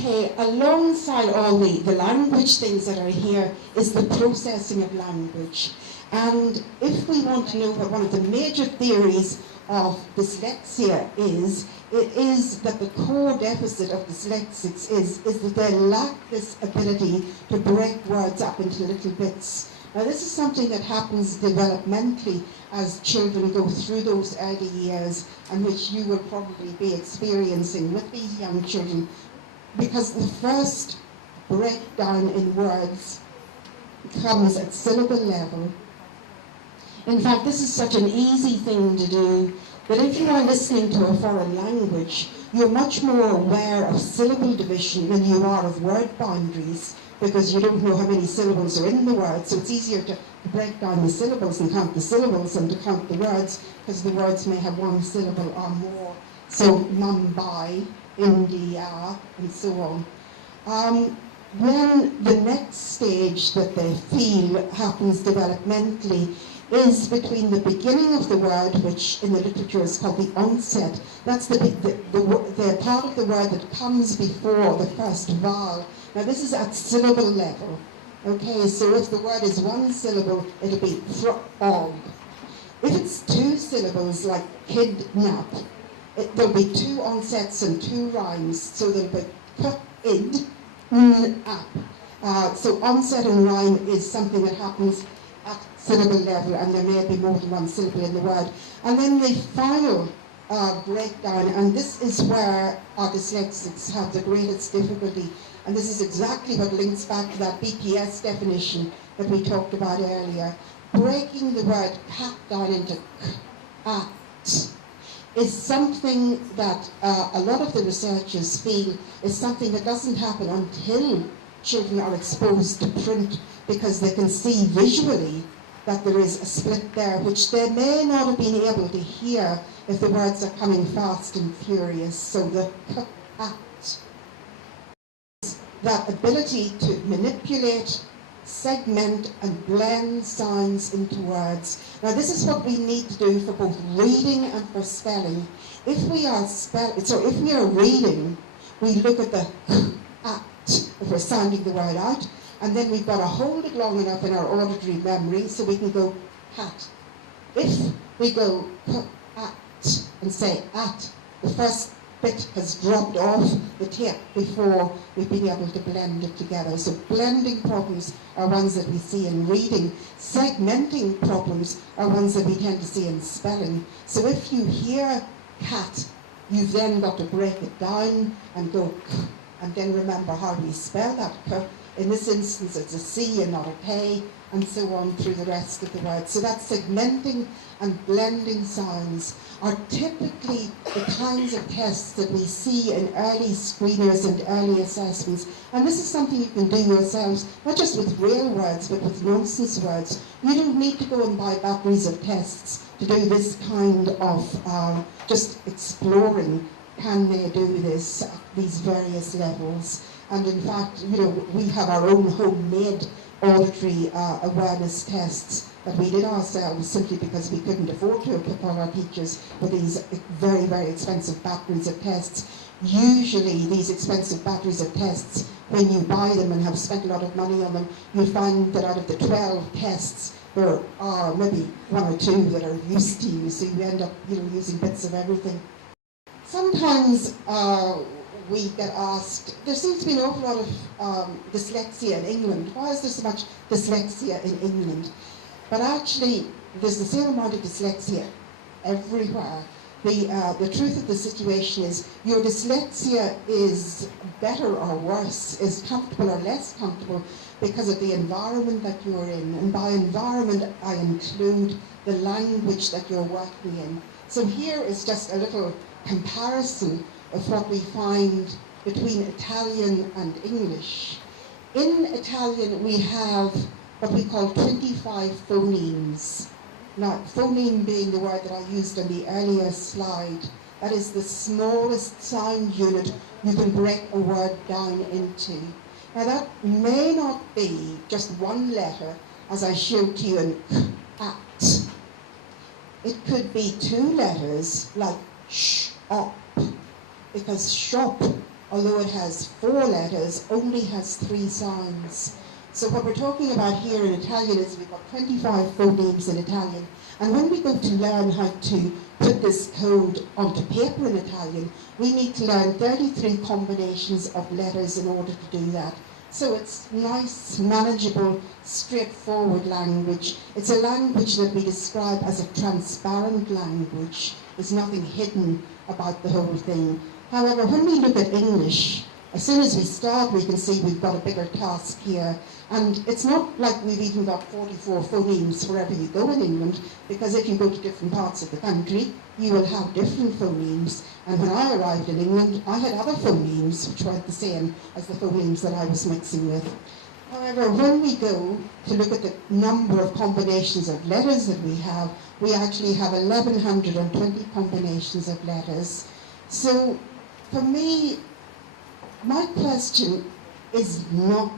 Okay, alongside all the language things that are here is the processing of language. And if we want to know what one of the major theories of dyslexia is, it is that the core deficit of dyslexics is that they lack this ability to break words up into little bits. Now this is something that happens developmentally as children go through those early years, and which you will probably be experiencing with these young children, because the first breakdown in words comes at syllable level. In fact, this is such an easy thing to do that if you are listening to a foreign language, you're much more aware of syllable division than you are of word boundaries, because you don't know how many syllables are in the word, so it's easier to break down the syllables and count the syllables than to count the words, because the words may have one syllable or more. So Mumbai, India, and so on. Then the next stage that they feel happens developmentally is between the beginning of the word, which in the literature is called the onset. That's the part of the word that comes before the first vowel. Now this is at syllable level. Okay, so if the word is one syllable, it'll be frog. If it's two syllables, like kidnap, there'll be two onsets and two rhymes, so there'll be k-id, n-ap. So onset and rhyme is something that happens at syllable level, and there may be more than one syllable in the word. And then the final breakdown, and this is where our dyslexics have the greatest difficulty, and this is exactly what links back to that BPS definition that we talked about earlier. Breaking the word cat down into k-at is something that a lot of the researchers feel is something that doesn't happen until children are exposed to print, because they can see visually that there is a split there, which they may not have been able to hear if the words are coming fast and furious. So the k-at, that ability to manipulate, segment, and blend sounds into words. Now this is what we need to do for both reading and for spelling. If we are reading, we look at the k-at, if we're sounding the word out, and then we've got to hold it long enough in our auditory memory so we can go cat. If we go k-at and say at, the first bit has dropped off the tape before we've been able to blend it together. So blending problems are ones that we see in reading. Segmenting problems are ones that we tend to see in spelling. So if you hear cat, you've then got to break it down and go k, and then remember how we spell that k. In this instance, it's a C and not a K, and so on through the rest of the word. So that segmenting and blending sounds are typically the kinds of tests that we see in early screeners and early assessments. And this is something you can do yourselves, not just with real words, but with nonsense words. You don't need to go and buy batteries of tests to do this kind of just exploring. Can they do this at these various levels? And in fact, we have our own homemade auditory awareness tests that we did ourselves simply because we couldn't afford to equip all our teachers with these very, very expensive batteries of tests. Usually these expensive batteries of tests, when you buy them and have spent a lot of money on them, you'll find that out of the 12 tests, there are maybe one or two that are use to you, so you end up using bits of everything. Sometimes we get asked, there seems to be an awful lot of dyslexia in England. Why is there so much dyslexia in England? But actually, there's the same amount of dyslexia everywhere. The truth of the situation is your dyslexia is better or worse, is comfortable or less comfortable because of the environment that you're in. And by environment, I include the language that you're working in. So here is just a little comparison of what we find between Italian and English. In Italian, we have what we call 25 phonemes. Now, phoneme being the word that I used on the earlier slide, that is the smallest sound unit you can break a word down into. Now, that may not be just one letter, as I showed to you in k-at. It could be two letters, like sh-op, because shop although it has 4 letters, only has 3 sounds. So what we're talking about here in Italian is we've got 25 phonemes in Italian, and when we go to learn how to put this code onto paper in Italian, we need to learn 33 combinations of letters in order to do that. So it's nice, manageable, straightforward language. It's a language that we describe as a transparent language. There's nothing hidden about the whole thing. However, when we look at English, as soon as we start, we can see we've got a bigger task here. And it's not like we've even got 44 phonemes wherever you go in England, because if you go to different parts of the country, you will have different phonemes. And when I arrived in England, I had other phonemes which weren't the same as the phonemes that I was mixing with. However, when we go to look at the number of combinations of letters that we actually have 1,120 combinations of letters. So, for me, my question is not,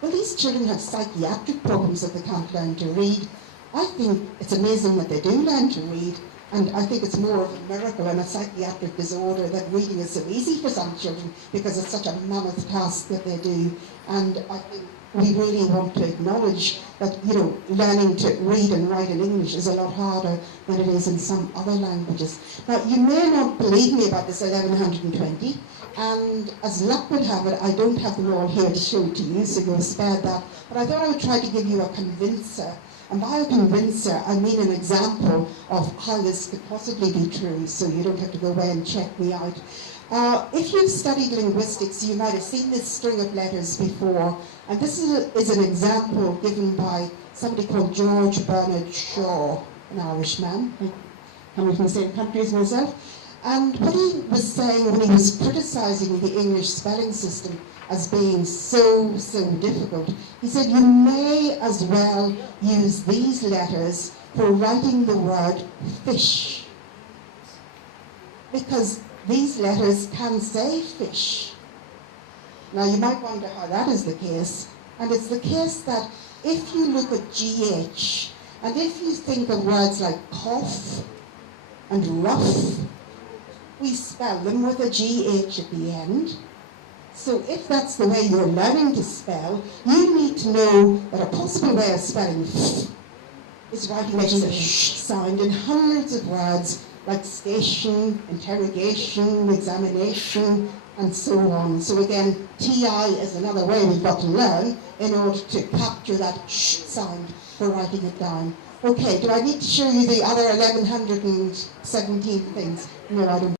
well, these children have psychiatric problems that they can't learn to read. I think it's amazing that they do learn to read, and I think it's more of a miracle and a psychiatric disorder that reading is so easy for some children because it's such a mammoth task that they do. And I think we really want to acknowledge that, learning to read and write in English is a lot harder than it is in some other languages. Now, you may not believe me about this 1,120, and as luck would have it, I don't have them all here to show to you, so you're spared that. But I thought I would try to give you a convincer. And by a convincer, I mean an example of how this could possibly be true, so you don't have to go away and check me out. If you've studied linguistics, you might have seen this string of letters before, and this is an example given by somebody called George Bernard Shaw, an Irishman, coming from the same country as myself. And what he was saying when he was criticizing the English spelling system as being so difficult, he said, you may as well use these letters for writing the word fish, because these letters can say fish. Now you might wonder how that is the case, and it's the case that if you look at GH, and if you think of words like cough and rough, we spell them with a GH at the end. So if that's the way you're learning to spell, you need to know that a possible way of spelling is writing a sh sound in hundreds of words like station, interrogation, examination, and so on. So again, TI is another way we've got to learn in order to capture that sh sound for writing it down. Okay, do I need to show you the other 1,117 things? No, I don't.